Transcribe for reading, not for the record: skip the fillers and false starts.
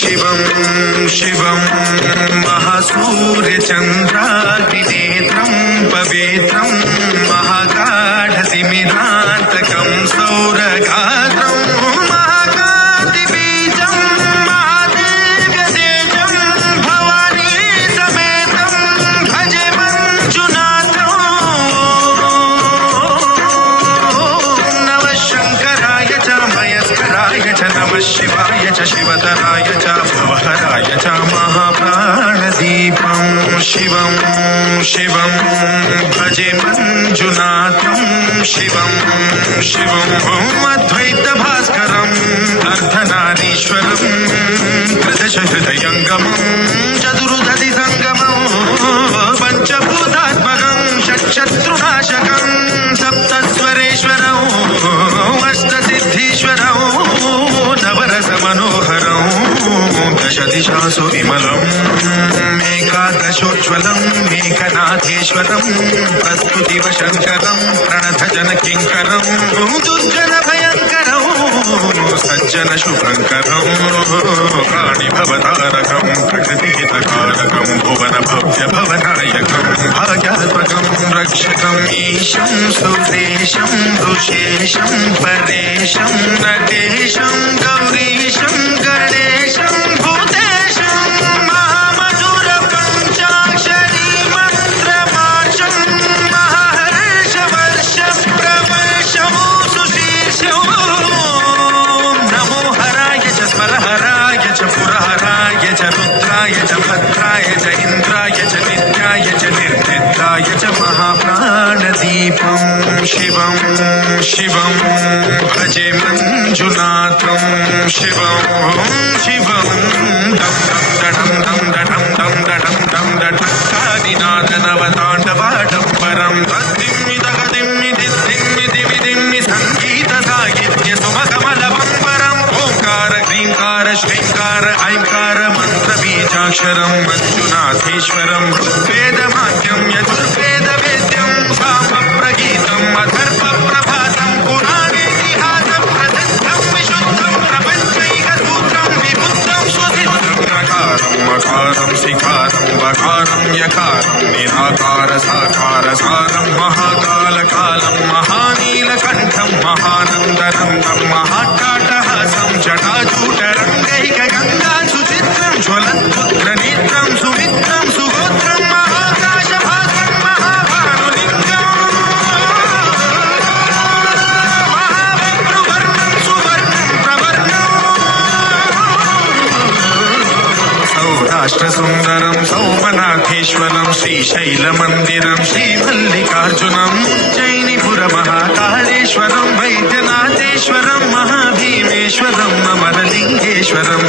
शिवं शिवं महासूर्यचन्द्राग्निनेत्रं पवित्रं महागाढतिमिरान्तकं सौरगात्रं महाकान्तिबीजं महादेव्यतेजं भवानी समेतं भजे मञ्जुनाथं नमः शङ्कराय च मयस्कराय च नमः शिवाय च शिवतराय च भवहराय च महाप्राणदीपं शिवं शिवं भजे मञ्जुनाथं शिवं शिवं अद्वैतभास्करम् अर्धनारीश्वरं त्रिदशहृदयङ्गमं चतुर्दधिसङ्गमं पञ्चभूतात्मकं षट्शत्रुनाशकं सप्तस्वरेश्वरं अष्टसिद्धीश्वरं नवरसमनोहरं दशदिशासु विमलम् एकादशोज्ज्वलम् एकनाथेश्वरं प्रस्तुतिवशङ्करं प्रणतजनकिङ्करं दुर्जनभयङ्करं सज्जनशुभङ्करं प्राणिभवतारकं प्रकृतिहितकारकं भुवनभव्यभवनायकं भाग्यात्मकं रक्षकम् ईशं सुरेशं ऋषेशं परेशं नटेशं गौरीशं गणेशं भूतेशं महामधुरपञ्चाक्षरी मन्त्रमाशं महर्षवर्षं प्रवर्षमो सुशीर्षं नमो हराय च स्मरहराय च पुरहराय च रुद्राय च भद्राय च इन्द्राय च नित्याय च निर्निद्राय च महाप्राणदीपं शिवं शिवं भजे मञ्जुनाथं शिवं शिवं दं दं दं दं दं दं दं दं कादिनादनवताण्डवाडम्बरं तद्दिम्मि तगदिम्मि दिद्दिम्मि दिविदिम्मि सङ्गीतसाहित्यसुमकमलबम्बरम् ओङ्कार ह्रीङ्कार श्रीङ्कार ऐङ्कार मन्त्रबीजाक्षरं मञ्जुनाथेश्वरं वेदमाद्यं यजुर्वेदवेद्यं सामप्रगीतम् अथर्वप्रभातं पुराणेतिहासं प्रसिद्धं विशुद्धं प्रपञ्चैकसूत्रं विबुद्धं स्वसिद्धं नकारं मकारं सिकारं वकारं यकारं निराकार साकार सारं महाकालकालं महानीलकण्ठं महानन्दरङ्गं महाट्टाटहासं जटाजूटरङ्गैकगङ्गा सुचित्रं ज्वलत्पुत्रनेत्रं सुमित्रं सुगोत्रं महाकाशभासं महाभानुलिङ्गं महावक्त्रवर्णं सुवर्णं प्रवर्णं सौराष्ट्रसुन्दरं सौमनाथेश्वरं श्रीशैलमन्दिरं श्रीमल्लिकार्जुनं जैनिपुरमहाकालेश्वरं वैद्यनाथेश्वरं महाभीमेश्वरं अमरलिङ्गेश्वरं